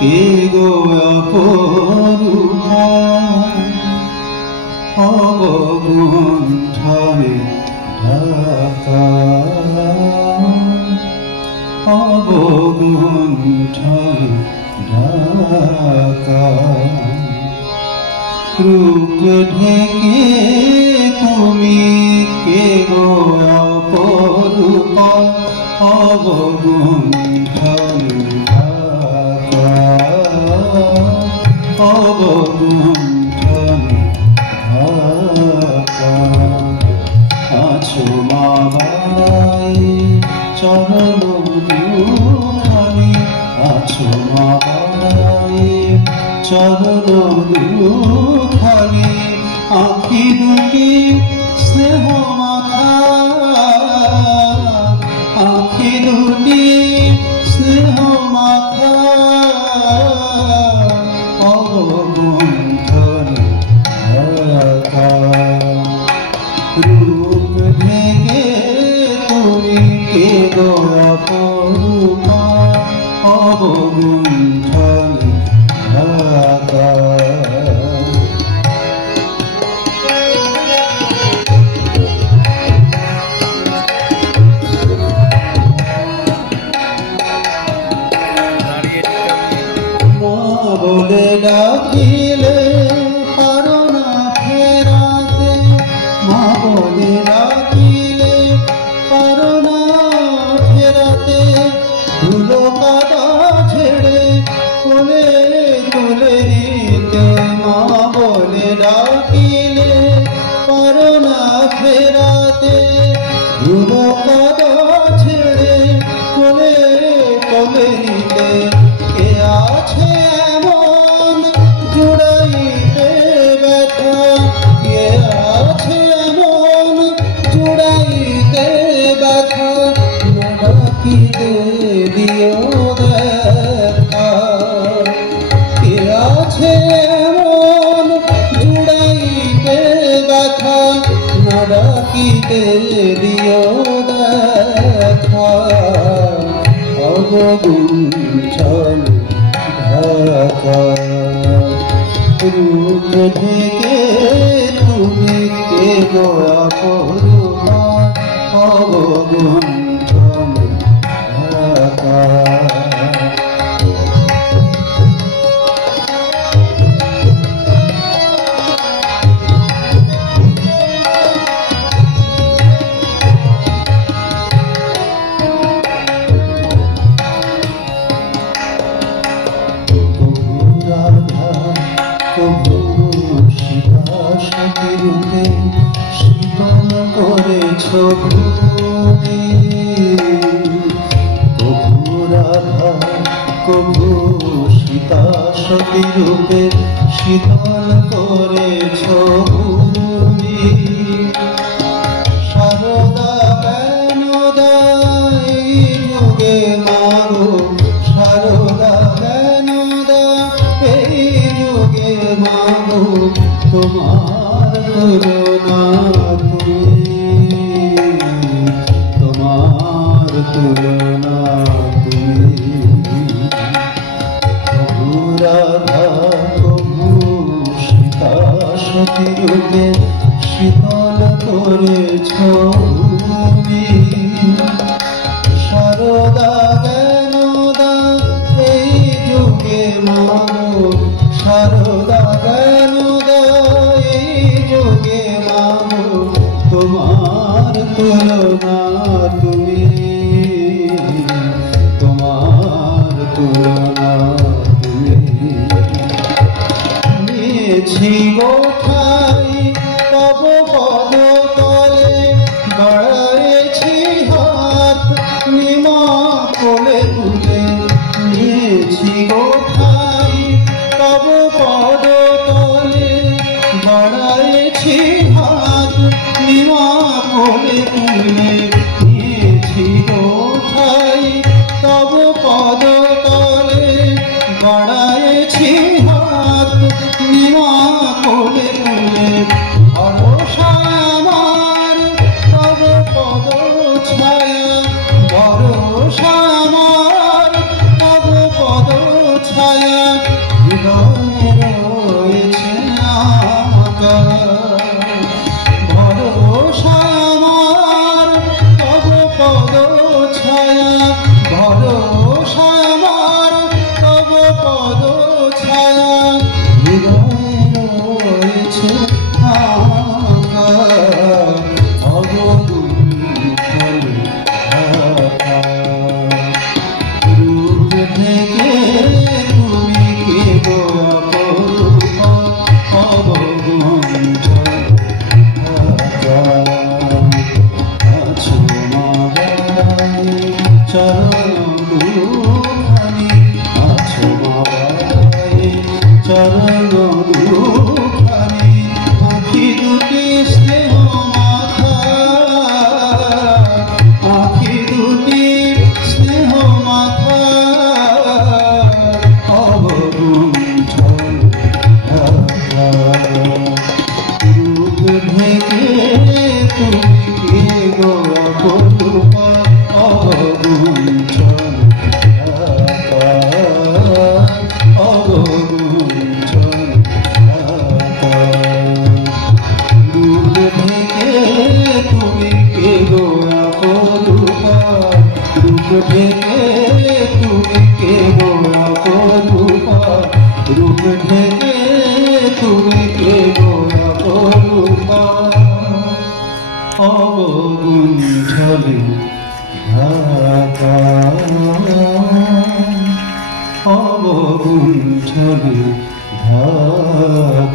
কে গো অপরূপা অবগুণ্ঠনে ঢাকা অবগুণ্ঠনে ঢাকা রূপ ঢেকে তুমি কে গো অপরূপা অবগুণ্ঠনে ঢাকা অবগুণ্ঠনে ঢাকা আছো মা বাবাই চরণ দুখানি আছো মা বাবাই চরণ দুখানি আঁখি দুটি স্নেহ মাখা আঁখি দুটি স্নেহ মাখা অবগুণ্ঠনে ঢাকা রূপ ঢেকে তুমি কে গো অপরূপা অবগুণ্ঠনে ঢাকা মা বলে ডাকিলে পারো না ফেরাতে মা বলে ডাকিলে পারো না ফেরাতে ধুলো কাদা ছেড়ে কোলে তুলে নিতে মা বলে ডাকিলে পারো না ফেরাতে ধুলো কাদা ছেড়ে কোলে তুলে নিতে কে আছে এমন জুড়াইতে ব্যথা কে আছে এমন জুড়াইতে ব্যথা না ডাকিতে দিও দেখা কে আছে এমন জুড়াইতে ব্যথা না ডাকিতে দিও দেখা অবগুণ্ঠনে ঢাকা রূপ ঢেকে তুমি কে গো অপরূপা অবগুণ্ঠনে ঢাকা রূপে শীতল করেছ ভূমি কভু রাধা কভু সীতা সতী রূপে শীতল করেছ ভূমি সারদা জ্ঞানদা এই যুগে মাগো সারদা জ্ঞানদা এই যুগে মাগো তোমার তুলনা তুমি তোমার তুলনা তুমি কভু রাধা কভু সীতা সতী রূপে শীতল করেছ ভূমি সারদা জ্ঞানদা এই যুগে মাগো সারদা জ্ঞানদা এই যুগে মাগো তোমার তুলনা তুমি তোমার তুলনা তুমি নিয়েছি গোঠাই তব পদ তলে বাড়াইছি হাত নিমা কোলে তুলে নিয়েছি গোঠাই তব পদ তলে বাড়াইছি হাত নিমা কোলে তুলে নিয়েছি গোঠাই তব পদ তলে বাড়াইছি হাত নিমা কোলে তুলে ভরসা আমার তব পদ ছায়া ভরসা আমার তব পদ ছায়া ছায়া হৃদয়ে রয়েছে আকার ভরসা আমার তব পদ ছায়া ভরসা আমার তব পদ ছায়া হৃদয়ে রয়েছে আকার অবগুণ্ঠল ঢাকা রূপ থেকে তুমি কে গো অপরূপা অবগুণ্ঠল ঢাকা আছো মাগায় চরণ দুখানি আছো মাগায় চরণ দুখানি আখি দুটি স্নেহ মাথা আখি দুটি স্নেহ মাথা অবগুণ্ঠল ঢাকা রূপ ঢেকে তুমি কে গো অপরূপা অবগুণ্ঠল ঢাকা অবগুণ্ঠল ঢাকা রূপ ঢেকে তুমি কে গো অপরূপা রূপ ঢেকে তুমি কে গো অপরূপা রূপ ঢেকে তুমি কে গো অপরূপা অবগুণ্ঠল ঢাকা অবগুণ্ঠল ঢাকা।